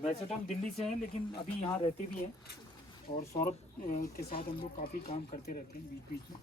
वैसे तो हम दिल्ली से हैं, लेकिन अभी यहाँ रहते भी हैं और सौरभ के साथ हम लोग काफ़ी काम करते रहते हैं बीच बीच में।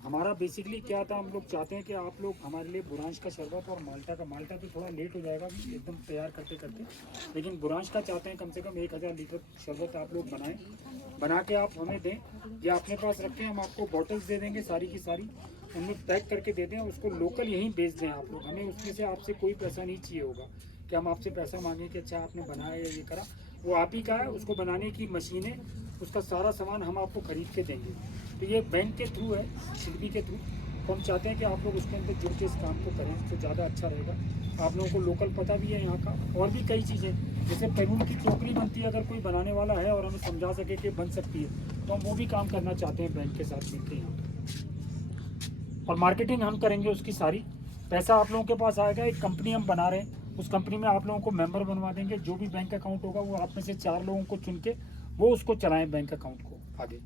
हमारा बेसिकली क्या था, हम लोग चाहते हैं कि आप लोग हमारे लिए बुरांश का शरबत और माल्टा तो थोड़ा लेट हो जाएगा एकदम तैयार करते करते, लेकिन बुरांश का चाहते हैं कम से कम 1000 लीटर शरबत आप लोग बनाएं, बना के आप हमें दें या अपने पास रखें। हम आपको बॉटल्स दे देंगे सारी की सारी, उनमें पैक करके दे दें, उसको लोकल यहीं बेच दें आप लोग। हमें उसमें से आपसे कोई पैसा नहीं चाहिए होगा कि हम आपसे पैसा मांगें कि अच्छा आपने बनाया या ये करा। वो आप ही का है, उसको बनाने की मशीनें, उसका सारा सामान हम आपको खरीद के देंगे। तो ये बैंक के थ्रू है, शिल्पी के थ्रू। तो हम चाहते हैं कि आप लोग उसके अंदर जुड़ के इस काम को करें तो ज़्यादा अच्छा रहेगा। आप लोगों को लोकल पता भी है यहाँ का, और भी कई चीज़ें जैसे पेरूल की टोकरी बनती है, अगर कोई बनाने वाला है और हमें समझा सके कि बन सकती है तो हम वो भी काम करना चाहते हैं बैंक के साथ मिलकर यहाँ। और मार्केटिंग हम करेंगे उसकी सारी, पैसा आप लोगों के पास आएगा। एक कंपनी हम बना रहे हैं, उस कंपनी में आप लोगों को मेंबर बनवा देंगे। जो भी बैंक अकाउंट होगा वो आप में से 4 लोगों को चुन के वो उसको चलाएं बैंक अकाउंट को आगे।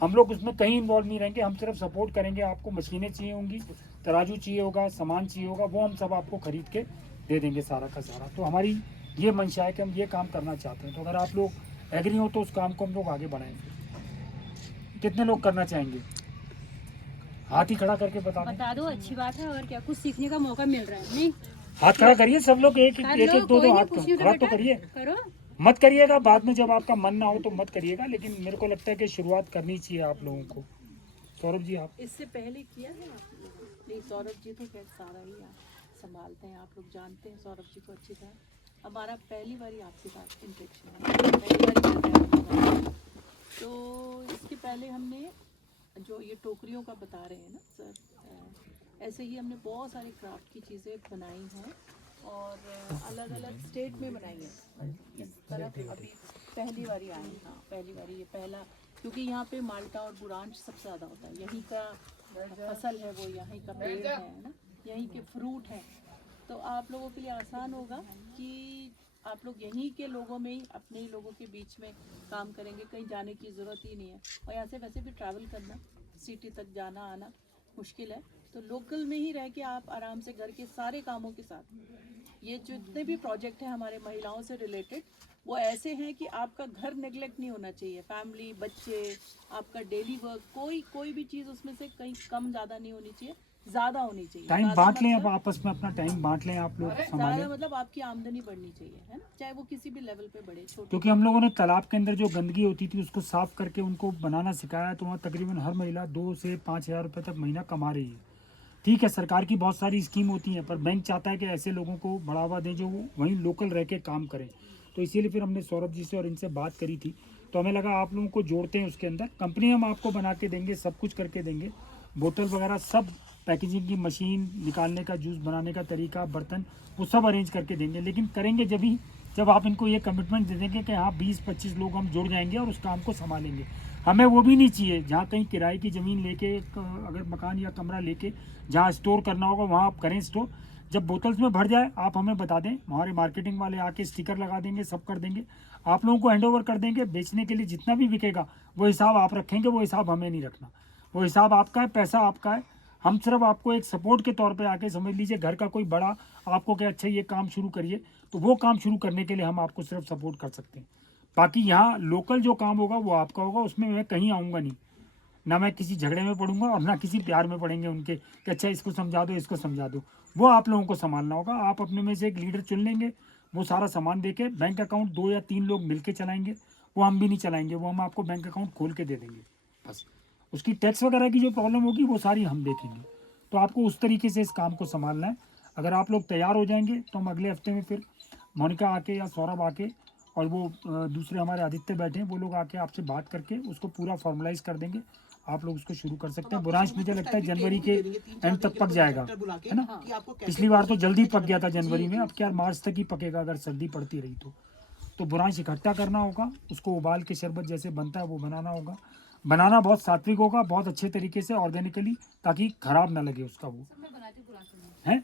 हम लोग उसमें कहीं इन्वॉल्व नहीं रहेंगे, हम सिर्फ सपोर्ट करेंगे। आपको मशीनें चाहिए होंगी, तराजू चाहिए होगा, सामान चाहिए होगा, वो हम सब आपको खरीद के दे देंगे सारा का सारा। तो हमारी ये मंशा है कि हम ये काम करना चाहते हैं। तो अगर आप लोग एग्री हो तो उस काम को हम लोग आगे बढ़ाएंगे। कितने लोग करना चाहेंगे? हाथ ही खड़ा करके बता दो। अच्छी बात है, और क्या, कुछ सीखने का मौका मिल रहा है। नहीं, हाथ खड़ा करिए सब लोग, एक एक दो हाथ खड़ा तो करिए। करो, मत करिएगा बाद में जब आपका मन ना हो तो मत करिएगा, लेकिन मेरे को लगता है कि शुरुआत करनी चाहिए आप लोगों को। सौरभ जी आप इससे पहले किया है आप लोगों ने? नहीं, सौरभ जी तो खैर सारा ही संभालते हैं, आप लोग जानते हैं सौरभ जी को अच्छी तरह। हमारा पहली बार आपके साथ इंटरेक्शन है, पहली बार। तो इसके पहले हमने जो ये टोकरियों का बता रहे हैं ना सर, ऐसे ही हमने बहुत सारी क्राफ्ट की चीज़ें बनाई हैं और अलग अलग स्टेट में बनाई हैं। इस तरफ अभी पहली बारी आए हैं। हाँ, पहली बारी, ये पहला, क्योंकि यहाँ पे माल्टा और बुरांश सबसे ज़्यादा होता है। यहीं का फसल है वो, यहीं का पेड़ है ना, यहीं के फ्रूट हैं। तो आप लोगों के लिए आसान होगा कि आप लोग यहीं के लोगों में ही, अपने ही लोगों के बीच में काम करेंगे, कहीं जाने की ज़रूरत ही नहीं है। और यहाँ से वैसे भी ट्रैवल करना, सिटी तक जाना आना मुश्किल है, तो लोकल में ही रह के आप आराम से घर के सारे कामों के साथ, ये जितने भी प्रोजेक्ट हैं हमारे महिलाओं से रिलेटेड, वो ऐसे हैं कि आपका घर नेग्लेक्ट नहीं होना चाहिए। फैमिली, बच्चे, आपका डेली वर्क, कोई भी चीज़ उसमें से कहीं कम ज़्यादा नहीं होनी चाहिए, ज़्यादा होनी चाहिए। टाइम बांट लें, अब आपस में अपना टाइम बांट लें, आप लोग संभालें। ज़्यादा मतलब आपकी आमदनी बढ़नी चाहिए, है ना, चाहे वो किसी भी लेवल पे बढ़े, छोटे। क्योंकि हम लोगों ने तालाब के अंदर जो गंदगी होती थी उसको साफ करके उनको बनाना सिखाया, तो वहाँ तकरीबन हर महिला 2 से 5 हज़ार रुपये तक महीना कमा रही है। ठीक है, सरकार की बहुत सारी स्कीम होती हैं, पर बैंक चाहता है कि ऐसे लोगों को बढ़ावा दें जो वहीं लोकल रह के काम करें। तो इसीलिए फिर हमने सौरभ जी से और इनसे बात करी थी, तो हमें लगा आप लोगों को जोड़ते हैं उसके अंदर। कंपनी हम आपको बना के देंगे, सब कुछ करके देंगे, बोतल वगैरह सब, पैकेजिंग की मशीन, निकालने का, जूस बनाने का तरीका, बर्तन, वो सब अरेंज करके देंगे। लेकिन करेंगे जब आप इनको ये कमिटमेंट दे देंगे कि हाँ 20-25 लोग हम जुड़ जाएंगे और उस काम को संभालेंगे। हमें वो भी नहीं चाहिए जहाँ कहीं किराए की ज़मीन लेके, अगर मकान या कमरा लेके जहाँ स्टोर करना होगा वहाँ आप करें स्टोर। जब बोतल्स में भर जाए आप हमें बता दें, हमारे मार्केटिंग वाले आके स्टिकर लगा देंगे, सब कर देंगे, आप लोगों को हैंड ओवर कर देंगे। बेचने के लिए जितना भी बिकेगा वो हिसाब आप रखेंगे, वो हिसाब हमें नहीं रखना, वो हिसाब आपका है, पैसा आपका है। हम सिर्फ आपको एक सपोर्ट के तौर पे आके, समझ लीजिए घर का कोई बड़ा आपको क्या अच्छा ये काम शुरू करिए, तो वो काम शुरू करने के लिए हम आपको सिर्फ सपोर्ट कर सकते हैं। बाकी यहाँ लोकल जो काम होगा वो आपका होगा, उसमें मैं कहीं आऊँगा नहीं, ना मैं किसी झगड़े में पड़ूंगा और ना किसी प्यार में पड़ेंगे उनके कि अच्छा इसको समझा दो, इसको समझा दो। वो आप लोगों को संभालना होगा। आप अपने में से एक लीडर चुन लेंगे, वो सारा सामान देके बैंक अकाउंट 2 या 3 लोग मिलके चलाएंगे, वो हम भी नहीं चलाएंगे, वो हम आपको बैंक अकाउंट खोल के दे देंगे बस। उसकी टैक्स वगैरह की जो प्रॉब्लम होगी वो सारी हम देखेंगे। तो आपको उस तरीके से इस काम को संभालना है। अगर आप लोग तैयार हो जाएंगे तो हम अगले हफ्ते में फिर मोनिका आके या सौरभ आके और वो दूसरे हमारे आदित्य बैठे हैं, वो लोग आके आपसे बात करके उसको पूरा फॉर्मलाइज कर देंगे। आप लोग उसको शुरू कर सकते हैं। बुरांश मुझे लगता है जनवरी के एंड तक पक जाएगा, है ना। पिछली बार तो जल्दी पक गया था जनवरी में, अब क्या मार्च तक ही पकेगा अगर सर्दी पड़ती रही तो बुरांश इकट्ठा करना होगा, उसको उबाल के शरबत जैसे बनता है वो बनाना होगा। बनाना बहुत सात्विक होगा, बहुत अच्छे तरीके से, ऑर्गेनिकली, ताकि खराब ना लगे उसका वो है।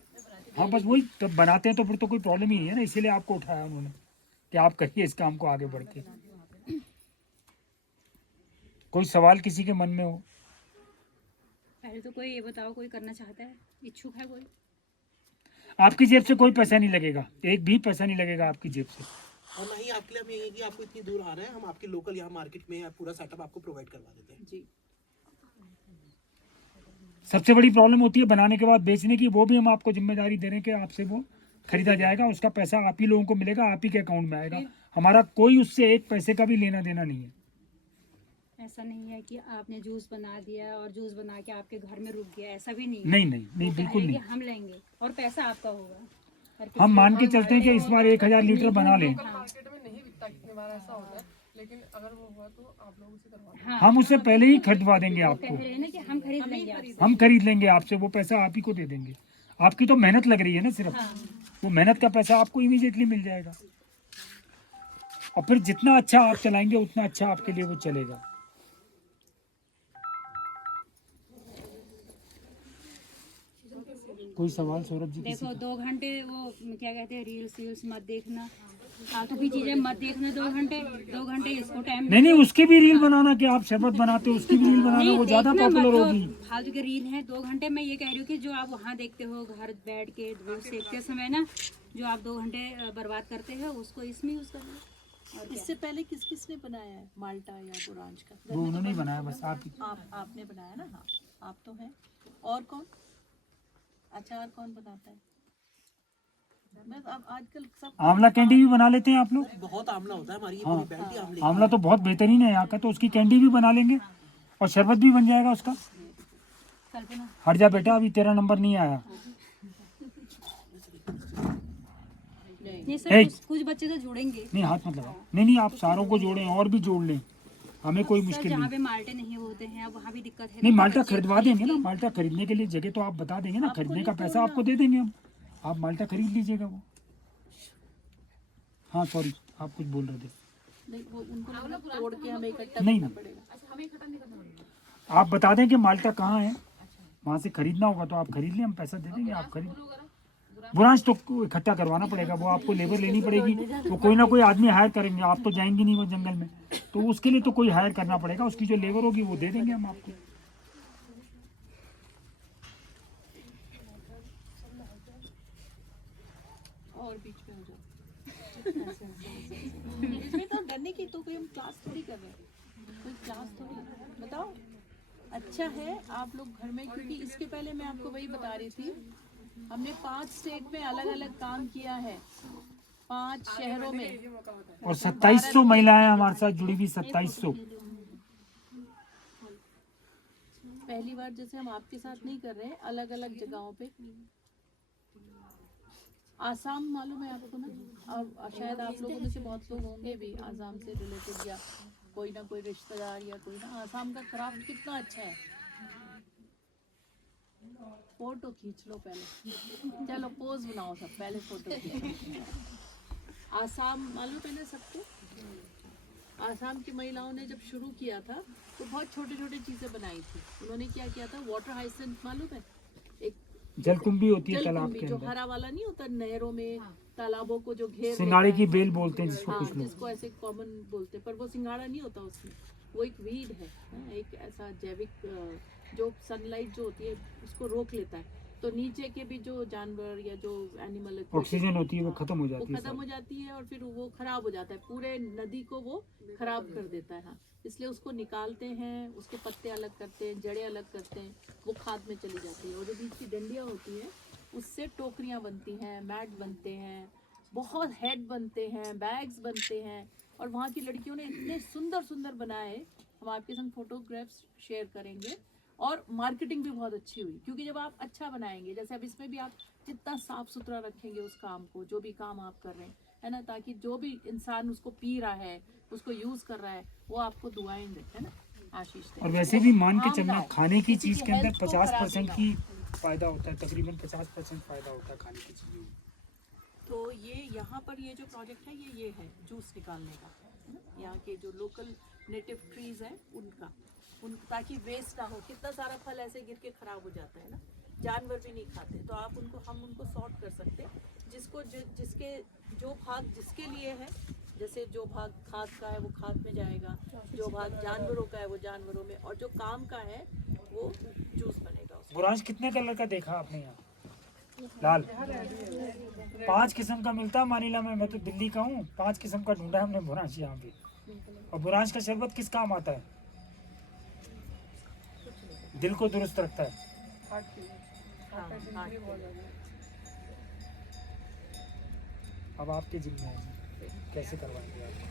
हाँ बस वही, तब बनाते हैं तो फिर तो कोई प्रॉब्लम ही नहीं है ना, इसीलिए आपको उठाया उन्होंने कि आप करिए इस काम को आगे बढ़ के। कोई सवाल किसी के मन में हो? पहले तो कोई ये बताओ, कोई करना चाहता है, इच्छुक है कोई? आपकी जेब से कोई पैसा नहीं लगेगा, एक भी पैसा नहीं लगेगा आपकी जेब से। और ना ही आपके लिए हम यही है कि आपको इतनी दूर आ रहे हैं, हम आपके लोकल यहाँ मार्केट में पूरा सेटअप आपको प्रोवाइड करवा देते हैं। जी सबसे बड़ी प्रॉब्लम होती है बनाने के बाद बेचने की, वो भी हम आपको जिम्मेदारी दे रहे हैं कि आपसे वो खरीदा जाएगा, उसका पैसा आप ही लोगों को मिलेगा, आप ही के अकाउंट में आएगा, हमारा कोई उससे एक पैसे का भी लेना देना नहीं है। ऐसा नहीं है कि आपने जूस बना दिया और जूस बना के आपके घर में रुक गया, ऐसा भी नहीं है। नहीं नहीं नहीं, वो बिल्कुल कहेंगे नहीं। हम लेंगे और पैसा आपका होगा। हर किसी हम मान के को चलते हैं कि इस बार 1000 लीटर बना लें, मार्केट में नहीं बिकता, कितनी बार ऐसा होता है, लेकिन अगर वो हुआ तो आप लोगों से करवा दें। हाँ, हम उससे पहले ही खरीदवा देंगे वो आपको, कह रहे हैं ना कि हम खरीद लेंगे आपसे। हम खरीद लेंगे आपसे, वो पैसा आप ही को दे देंगे। आपकी तो मेहनत लग रही है ना सिर्फ, हाँ। वो मेहनत का पैसा आपको इमीडिएटली मिल जाएगा। और फिर जितना अच्छा आप चलाएंगे उतना अच्छा आपके लिए वो चलेगा। कोई सवाल सौरभ जी? किसी देखो 2 घंटे वो क्या कहते हैं, रील्स वील्स मत देखना, फालतू की चीजें मत देखना। 2 घंटे इसको टाइम नहीं नहीं, उसकी भी रील बनाना, कि आप शरबत बनाते हो उसकी भी रील बनाना, वो ज्यादा पॉपुलर होगी। फालतू के रील है 2 घंटे। मैं ये कह रही हूँ कि जो आप वहाँ देखते हो घर बैठ के धूप सेकते समय ना, जो आप 2 घंटे बर्बाद करते हो उसको इसमें यूज कर लो। और इससे पहले किस किस ने बनाया है माल्टा या बुरांच का? वो उन्होंने ही बनाया, बस आप ही। आपने बनाया ना? हाँ आप तो हैं। और कौन? अचार कौन बनाता है? बस अब आजकल सब आंवला कैंडी भी बना लेते हैं आप लोग? बहुत आंवला होता है हमारी ये हाँ। पूरी बैल्टी आंवले की। आंवला तो बहुत बेहतरीन है यहाँ का, तो उसकी कैंडी भी बना लेंगे और शरबत भी बन जाएगा उसका। कल्पना हट जा बेटा, अभी तेरा नंबर नहीं आया। नहीं सर, ए! कुछ बच्चे तो जुड़ेंगे नहीं हाथ मत लगाओ, नहीं नहीं, आप सारों को जोड़ें और भी जोड़ लें, हमें कोई सर। मुश्किल जहाँ नहीं। पे माल्टे नहीं होते हैं अब वहाँ भी दिक्कत है ना। नहीं माल्टा बच्चे खरीदवा देंगे ना, माल्टा खरीदने के लिए जगह तो आप बता देंगे ना, खरीदने का पैसा आपको दे देंगे हम, आप माल्टा खरीद लीजिएगा वो। हाँ सॉरी, आप कुछ बोल रहे थे। नहीं, वो उनको मतलब तोड़ के हमें इकट्ठा नहीं, करना नहीं। पड़ेगा। आप बता दें कि माल्टा कहाँ है, वहाँ से खरीदना होगा तो आप खरीद लें, हम पैसा दे देंगे, आप खरीद। बुरांश तो इकट्ठा करवाना पड़ेगा, वो आपको लेबर लेनी पड़ेगी, तो कोई ना कोई आदमी हायर करेंगे, आप तो जाएंगे नहीं वो जंगल में, तो उसके लिए तो कोई हायर करना पड़ेगा, उसकी जो लेबर होगी वो दे देंगे हम आपको। और बीच में हो जाओ। इसमें तो डरने की तो कोई हम क्लास थोड़ी कर रहे हैं, कोई क्लास थोड़ी। बताओ अच्छा है आप लोग घर में, क्योंकि इसके पहले मैं आपको वही बता रही थी, हमने 5 स्टेट में अलग अलग काम किया है, 5 शहरों में। और 2700 महिलाएं हमारे साथ जुड़ी हुई, 2700। पहली बार जैसे हम आपके साथ नहीं कर रहे हैं, अलग अलग जगहों पे। आसाम मालूम है आपको ना? और शायद आप लोगों में से बहुत लोग होंगे भी आसाम से रिलेटेड, या कोई ना कोई रिश्तेदार या कोई ना। आसाम का क्राफ्ट कितना अच्छा है। फोटो खींच लो पहले, चलो पोज बनाओ सब, पहले फोटो खींचो। आसाम मालूम है ना सबको? आसाम की महिलाओं ने जब शुरू किया था तो बहुत छोटे छोटे चीजें बनाई थी। उन्होंने क्या किया था, वाटर हाइसेंथ मालूम है? एक जलकुंभी होती है तालाब जलकुंभी के जो अंदर, हरा वाला नहीं होता, नहरों में तालाबों को जो घेर सिंगाड़े लेता की है। बेल बोलते हैं जिसको हाँ, कुछ लोग। जिसको ऐसे कॉमन बोलते हैं, पर वो सिंगाड़ा नहीं होता उसमें, वो एक वीड है, एक ऐसा जैविक जो सनलाइट जो होती है उसको रोक लेता है, तो नीचे के भी जो जानवर या जो एनिमल ऑक्सीजन होती है वो खत्म हो वो जाती है खत्म हो जाती है और फिर वो खराब हो जाता है, पूरे नदी को वो खराब कर देता है। हाँ, इसलिए उसको निकालते हैं, उसके पत्ते अलग करते हैं, जड़ें अलग करते हैं, वो खाद में चली जाती है। और जो बीच की डंडियाँ होती हैं उससे टोकरियाँ बनती हैं, मैट बनते हैं, बहुत हेड बनते हैं, बैग्स बनते हैं। और वहाँ की लड़कियों ने इतने सुंदर सुंदर बनाए, हम आपके संग फोटोग्राफ्स शेयर करेंगे। और मार्केटिंग भी बहुत अच्छी हुई, क्योंकि जब आप अच्छा बनाएंगे, जैसे अब इसमें भी आप जितना साफ सुथरा रखेंगे उस काम को, जो भी काम आप कर रहे हैं, है ना, ताकि जो भी इंसान उसको पी रहा है, उसको यूज़ कर रहा है, वो आपको दुआएं दे, है ना, आशीष दे। और वैसे भी मान के आम चलना, लाओ, खाने की किसी चीज के अंदर हेल्थ को 50% खराब की फायदा होता है, तकरीबन 50% फायदा होता है खाने की चीजों में। तो ये यहाँ पर ये जो प्रोजेक्ट है ये है जूस निकालने का, है ना, यहाँ के जो लोकल नेटिव ट्रीज हैं उनका, ताकि वेस्ट ना हो। कितना सारा फल ऐसे गिर के खराब हो जाता है ना, जानवर भी नहीं खाते, तो आप उनको, हम उनको सॉर्ट कर सकते हैं, जिसको जिसके जो भाग जिसके लिए है, जैसे जो भाग खाद का है वो खाद में जाएगा, जो भाग जानवरों का है वो जानवरों में, और जो काम का है वो जूस बनेगा उसमें। बुरांश कितने कलर का देखा आपने यहाँ? लाल 5 किस्म का मिलता है मानीला में। मैं तो दिल्ली का हूँ, 5 किस्म का ढूंढा है हमने बुरांश यहाँ पे। और बुरांश का शरबत किस काम आता है? दिल को दुरुस्त रखता है। हार्ट के लिए, हार्ट पेशेंट के लिए बहुत ज़्यादा। अब आपके जिम में है, कैसे करवाएंगे आप?